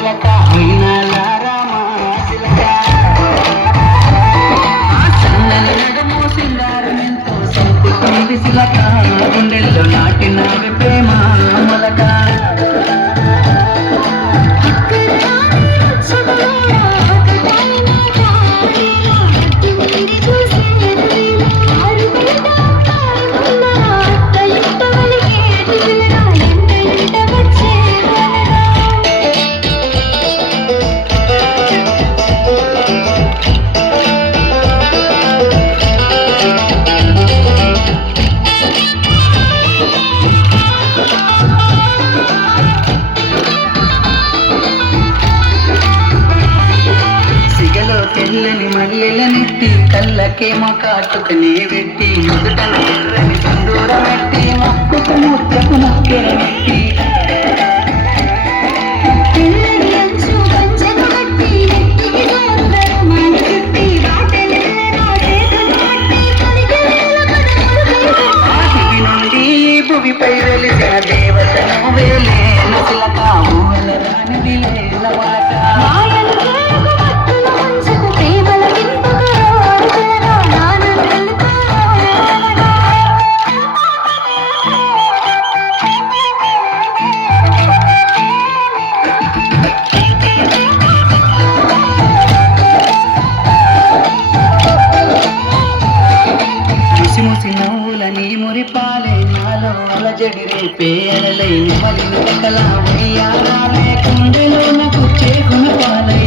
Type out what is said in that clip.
చిలక అయినాలారామా చిలక ఆ సన్నని నడుము సింగారమెంతో సంపుతుంది చిలక గుండెల్లో నాటినవి ప్రేమ మొలక తెల్లని మల్లెల నెట్టి కళ్ళకేమో కాటుకనే పెట్టి ముదుటన ఎర్రని సింధూర పెట్టి మొక్కుకు ముద్దకు ముక్కెర పెట్టి నుండి భూమిపై వెలిసిన దేవతను వేలేన చిలక ఊహల రానిది లేన మొలక ముసి నవ్వులని మురిపాలే నాలో అలజడి రేపే అలలై మలిన కలా వయ్యాలే కుండెలో నాకు చేకున పాలై